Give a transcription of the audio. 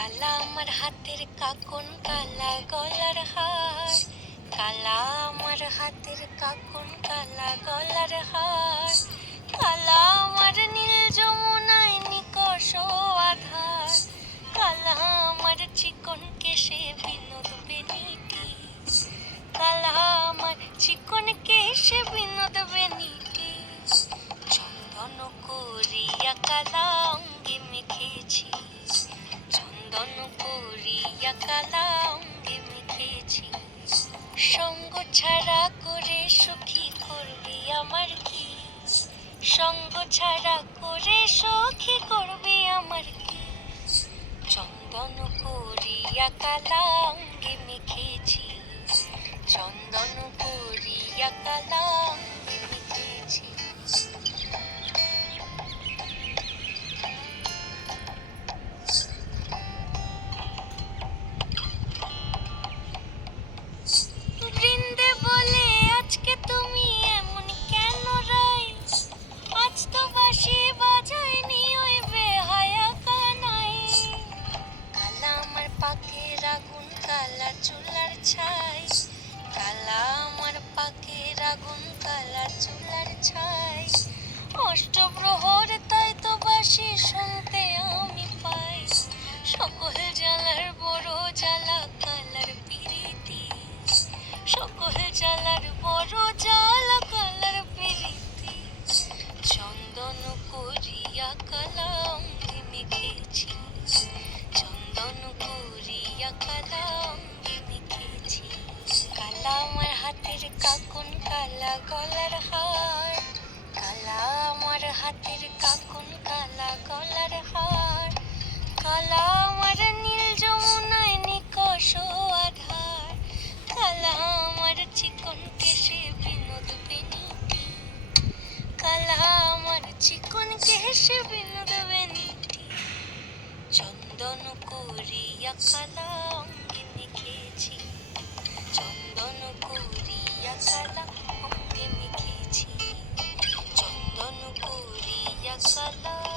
কালা আমার হাতের কাকন, কালা গলার হার। কালা আমার হাতের কাকন, কালা গলার হার। কালা আমার নীল যমুনায় নিকষ আধার। কালা আমার চিকন কেশে বিনোদ বেনিটি। কালা আমার চিকন কেশে বিনোদ বেনিটি। চন্দন করিয়া কালা অঙ্গে মেখেছি। চন্দন করিয়া কালা অঙ্গে মেখেছি। সঙ্গ ছাড়া করে সখী করবি আমার কি? সঙ্গ ছাড়া করে সখী করবি আমার কি? চন্দন করিয়া কালা অঙ্গে মেখেছি। চন্দন করিয়া কালা অঙ্গে মেখেছি। বৃন্দে বলে আজকে তুমি এমন কেন রাই? আজ তো বাঁশি বাজায়নি ওই বেহায়া কানাই। কালা আমার পাকের আগুন, কালা চুলার ছাই। কালা আমার পাকের আগুন, কালা চুলার ছাই। অষ্টপ্রহর তাই তো বাঁশি শুনতে আমি পাই। সকল জ্বালার বড় জ্বালা কালার পিরিতি। সকল জ্বালার বড় জ্বালা কালার পিরিতি। চন্দন করিয়া কালা অঙ্গে মেখেছি। চন্দন করিয়া কালা অঙ্গে মেখেছি। কালা আমার হাতের কাকন, কালা গলার হার। কালা আমার হাতের কাকন, কালা গলার হার। কালা আমার নীল যমুনায় নিকষ আধার। কালা আমার চিকন কেশে বিনোদ বেনিটি। কালা আমার চিকন কেশে বিনোদ বেনিটি। চন্দন করিয়া কালা অঙ্গে মেখেছি। চন্দন করিয়া কালা অঙ্গে মেখেছি। চন্দন করিয়া কালা